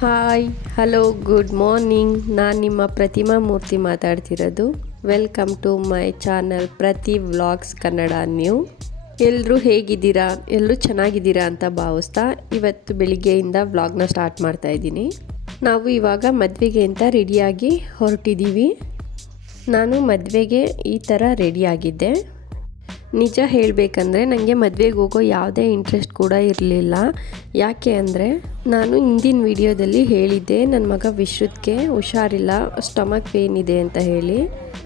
Hi hello good morning. ನಾನು ನಿಮ್ಮ ಪ್ರತಿಮಾ ಮೂರ್ತಿ ಮಾತಾಡ್ತಿರೋದು. ವೆಲ್ಕಮ್ ಟು ಮೈ ಚಾನಲ್ ಪ್ರತಿ ವ್ಲಾಗ್ಸ್ ಕನ್ನಡ ನ್ಯೂ. ಎಲ್ಲರೂ ಹೇಗಿದ್ದೀರಾ? ಎಲ್ಲರೂ ಚೆನ್ನಾಗಿದ್ದೀರಾ ಅಂತ ಭಾವಿಸ್ತಾ ಇವತ್ತು ಬೆಳಿಗ್ಗೆಯಿಂದ ವ್ಲಾಗ್ನ ಸ್ಟಾರ್ಟ್ ಮಾಡ್ತಾ ಇದ್ದೀನಿ. ನಾವು ಇವಾಗ ಮದುವೆಗೆ ಅಂತ ರೆಡಿಯಾಗಿ ಹೊರಟಿದ್ದೀವಿ. ನಾನು ಮದುವೆಗೆ ಈ ಥರ ರೆಡಿಯಾಗಿದ್ದೆ. ನಿಜ ಹೇಳಬೇಕಂದ್ರೆ ನನಗೆ ಮದುವೆಗೆ ಹೋಗೋ ಯಾವುದೇ ಇಂಟ್ರೆಸ್ಟ್ ಕೂಡ ಇರಲಿಲ್ಲ. ಯಾಕೆ ಅಂದರೆ ನಾನು ಹಿಂದಿನ ವಿಡಿಯೋದಲ್ಲಿ ಹೇಳಿದ್ದೆ ನನ್ನ ಮಗ ವಿಶ್ರುತ್ಗೆ ಹುಷಾರಿಲ್ಲ, ಸ್ಟಮಕ್ ಪೇಯ್ನ್ ಇದೆ ಅಂತ ಹೇಳಿ.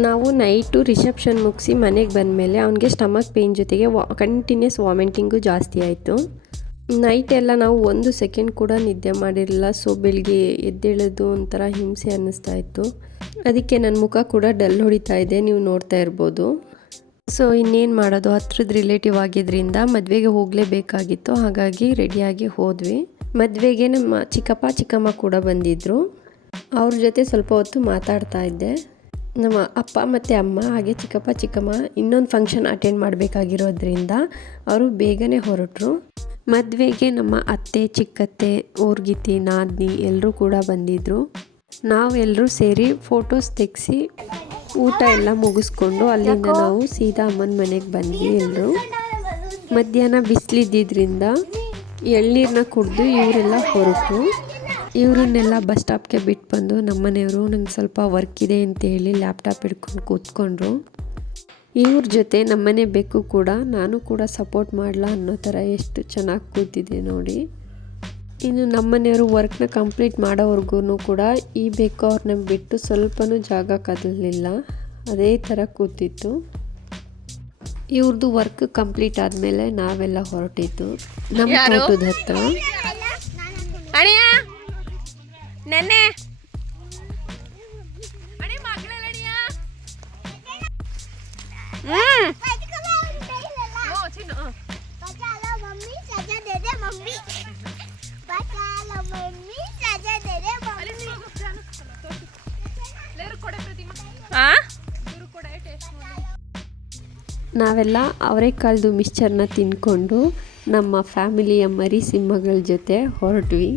ನಾವು ನೈಟು ರಿಸೆಪ್ಷನ್ ಮುಗಿಸಿ ಮನೆಗೆ ಬಂದಮೇಲೆ ಅವನಿಗೆ ಸ್ಟಮಕ್ ಪೇಯ್ನ್ ಜೊತೆಗೆ ಕಂಟಿನ್ಯೂಸ್ ವಾಮಿಟಿಂಗು ಜಾಸ್ತಿ ಆಯಿತು. ನೈಟೆಲ್ಲ ನಾವು 1 ಸೆಕೆಂಡ್ ಕೂಡ ನಿದ್ದೆ ಮಾಡಿರಲಿಲ್ಲ. ಸೊ ಬೆಳಿಗ್ಗೆ ಎದ್ದೇಳೋದು ಒಂಥರ ಹಿಂಸೆ ಅನ್ನಿಸ್ತಾ ಇತ್ತು. ಅದಕ್ಕೆ ನನ್ನ ಮುಖ ಕೂಡ ಡಲ್ ಹೊಡಿತಾ ಇದೆ, ನೀವು ನೋಡ್ತಾ ಇರ್ಬೋದು. ಸೊ ಇನ್ನೇನು ಮಾಡೋದು, ಹತ್ರದ ರಿಲೇಟಿವ್ ಆಗಿದ್ದರಿಂದ ಮದುವೆಗೆ ಹೋಗಲೇಬೇಕಾಗಿತ್ತು. ಹಾಗಾಗಿ ರೆಡಿಯಾಗಿ ಹೋದ್ವಿ. ಮದುವೆಗೆ ನಮ್ಮ ಚಿಕ್ಕಪ್ಪ ಚಿಕ್ಕಮ್ಮ ಕೂಡ ಬಂದಿದ್ದರು. ಅವ್ರ ಜೊತೆ ಸ್ವಲ್ಪ ಹೊತ್ತು ಮಾತಾಡ್ತಾ ಇದ್ದೆ. ನಮ್ಮ ಅಪ್ಪ ಮತ್ತು ಅಮ್ಮ ಹಾಗೆ ಚಿಕ್ಕಪ್ಪ ಚಿಕ್ಕಮ್ಮ ಇನ್ನೊಂದು ಫಂಕ್ಷನ್ ಅಟೆಂಡ್ ಮಾಡಬೇಕಾಗಿರೋದ್ರಿಂದ ಅವರು ಬೇಗನೆ ಹೊರಟರು. ಮದುವೆಗೆ ನಮ್ಮ ಅತ್ತೆ, ಚಿಕ್ಕತ್ತೆ, ಊರ್ಗಿತಿ, ನಾದಿನಿ ಎಲ್ಲರೂ ಕೂಡ ಬಂದಿದ್ದರು. ನಾವೆಲ್ಲರೂ ಸೇರಿ ಫೋಟೋಸ್ ತೆಗೆಸಿ ಊಟ ಎಲ್ಲ ಮುಗಿಸ್ಕೊಂಡು ಅಲ್ಲಿಂದ ನಾವು ಸೀದಾ ಅಮ್ಮನ ಮನೆಗೆ ಬಂದ್ವಿ. ಎಲ್ಲರೂ ಮಧ್ಯಾಹ್ನ ಬಿಸಿಲಿದ್ದಿದ್ದರಿಂದ ಎಳ್ನೀರನ್ನ ಕುಡಿದು ಇವರೆಲ್ಲ ಹೊರಟು. ಇವರನ್ನೆಲ್ಲ ಬಸ್ ಸ್ಟಾಪ್ಗೆ ಬಿಟ್ಟು ಬಂದು ನಮ್ಮನೆಯವರು ನಂಗೆ ಸ್ವಲ್ಪ ವರ್ಕ್ ಇದೆ ಅಂತೇಳಿ ಲ್ಯಾಪ್ಟಾಪ್ ಹಿಡ್ಕೊಂಡು ಕೂತ್ಕೊಂಡ್ರು. ಇವ್ರ ಜೊತೆ ನಮ್ಮನೆ ಬೆಕ್ಕು ಕೂಡ ನಾನು ಕೂಡ ಸಪೋರ್ಟ್ ಮಾಡಲ್ಲ ಅನ್ನೋ ಥರ ಎಷ್ಟು ಚೆನ್ನಾಗಿ ಕೂತಿದೆ ನೋಡಿ. ಇನ್ನು ನಮ್ಮನೆಯವರು ವರ್ಕ್ನ ಕಂಪ್ಲೀಟ್ ಮಾಡೋವರೆಗೂ ಕೂಡ ಈ ಬೆಕ್ಕು ಅವ್ರನ್ನ ಬಿಟ್ಟು ಸ್ವಲ್ಪನೂ ಜಾಗ ಕದಲಿಲ್ಲ, ಅದೇ ಥರ ಕೂತಿತ್ತು. ಇವ್ರದ್ದು ವರ್ಕ್ ಕಂಪ್ಲೀಟ್ ಆದಮೇಲೆ ನಾವೆಲ್ಲ ಹೊರಟಿದ್ದು ನಮ್ಮ ತೋಟದ ಹತ್ರ. ನಾವೆಲ್ಲ ಅವರೆಕಾಳ್ದು ಮಿಕ್ಸ್ಚರ್ನ ತಿಂದ್ಕೊಂಡು ನಮ್ಮ ಫ್ಯಾಮಿಲಿಯ ಮರಿ ಸಿಂಹಗಳ ಜೊತೆ ಹೊರಟ್ವಿ.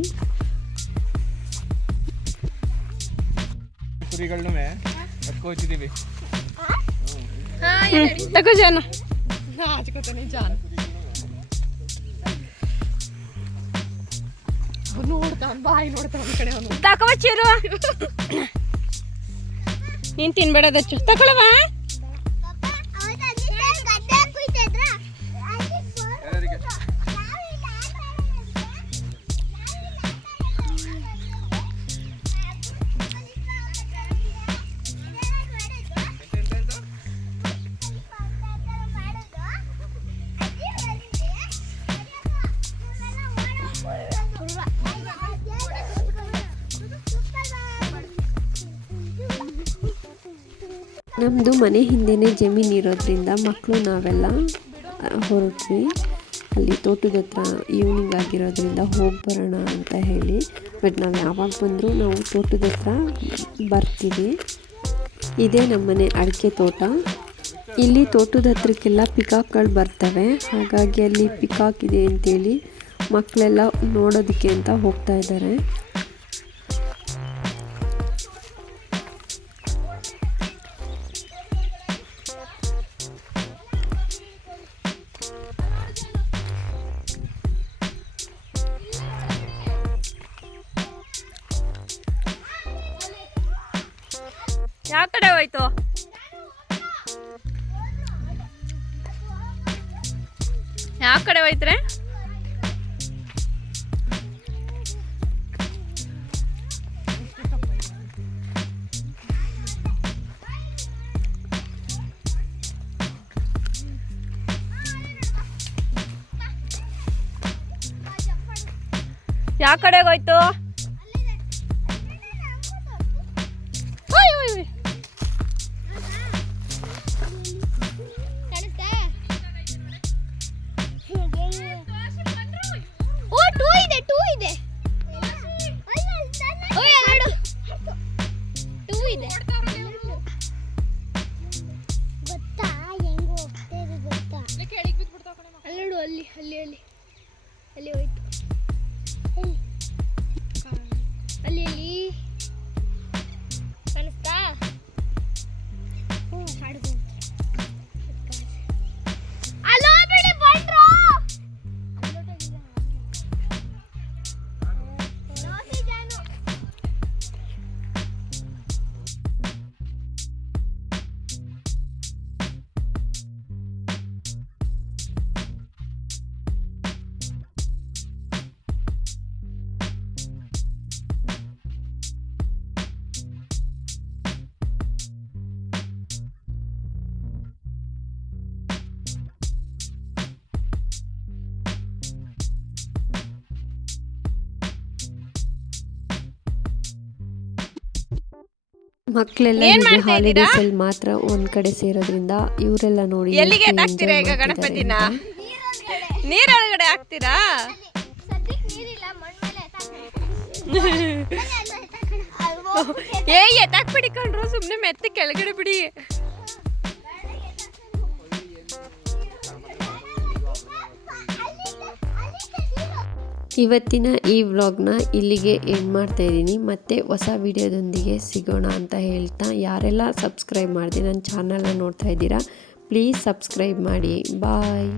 ನೀನ್ ತಿನ್ಬೇಡದಚ್ಚು ತಗೊಳವ. ನಮ್ಮದು ಮನೆ ಹಿಂದೆನೇ ಜಮೀನು ಇರೋದ್ರಿಂದ ಮಕ್ಕಳು ನಾವೆಲ್ಲ ಹೊರಟ್ವಿ. ಅಲ್ಲಿ ತೋಟದ ಹತ್ರ ಈವ್ನಿಂಗ್ ಆಗಿರೋದ್ರಿಂದ ಹೋಗಿ ಬರೋಣ ಅಂತ ಹೇಳಿ. ಬಟ್ ನಾವು ಯಾವಾಗ ಬಂದರೂ ನಾವು ತೋಟದ ಹತ್ರ ಬರ್ತೀವಿ. ಇದೇ ನಮ್ಮನೆ ಅಡಿಕೆ ತೋಟ. ಇಲ್ಲಿ ತೋಟದ ಹತ್ರಕ್ಕೆಲ್ಲ ಪಿಕಾಕ್ಗಳು ಬರ್ತವೆ. ಹಾಗಾಗಿ ಅಲ್ಲಿ ಪಿಕಾಕ್ ಇದೆ ಅಂತೇಳಿ ಮಕ್ಕಳೆಲ್ಲ ನೋಡೋದಕ್ಕೆ ಅಂತ ಹೋಗ್ತಾ ಇದ್ದಾರೆ. ಯಾವ ಕಡೆ ಹೋಯ್ತು? ಯಾವ ಕಡೆ ಹೋಯ್ತ್ರೆ? ಯಾವ ಕಡೆ ಹೋಯ್ತು? ಅಲ್ಲಿ ಹೋಯ್ತು. ಅಲ್ಲಿ ಕಾಣಿಸ್ತಾ ಹಾಡ್ಬೋದು. ಅಲ್ಲೋ ಬಿಡಿ ಬಂದ್ರು ಮಕ್ಕಳೆಲ್ಲ ಏನ್ ಹೀಗೆ ಮಾಡ್ತಾ ಇದ್ದೀರಾ? ಹಾಲಿಡೇಸ್ ಅಲ್ಲಿ ಮಾತ್ರ ಒಂದ್ ಕಡೆ ಸೇರೋದ್ರಿಂದ ಇವರೆಲ್ಲ ನೋಡಿ ಎಲ್ಲಿಗೆ ಎಷ್ಟು ಹಾಕ್ತೀರಾ enjoy ಈಗ ಮಾಡ್ತಿದ್ದಾರೆ ಗಣಪತಿನ? ಅಂತ. ನೀರೊಳಗಡೆ ಹಾಕ್ತೀರಾ? ಸದ್ಯಕ್ಕೆ ನೀರಿಲ್ಲ ಮಣ್ಣ್ ಮೇಲೆ ಎತ್ತಾಕ್ಬಿಡಿ ಕಣ್ರು, ಸುಮ್ನೆ ಮೆತ್ತಿ ಕೆಳಗಡೆ ಬಿಡಿ. ಇವತ್ತಿನ ಈ ವ್ಲಾಗ್ನ ಇಲ್ಲಿಗೆ ಎಂಡ್ ಮಾಡ್ತಾ ಇದ್ದೀನಿ. ಮತ್ತೆ ಹೊಸ ವಿಡಿಯೋದೊಂದಿಗೆ ಸಿಗೋಣ ಅಂತ ಹೇಳ್ತಾ, ಯಾರೆಲ್ಲ ಸಬ್ಸ್ಕ್ರೈಬ್ ಮಾಡಿದೆ ನನ್ನ ಚಾನಲ್ನ ನೋಡ್ತಾ ಇದ್ದೀರಾ ಪ್ಲೀಸ್ ಸಬ್ಸ್ಕ್ರೈಬ್ ಮಾಡಿ. ಬಾಯ್.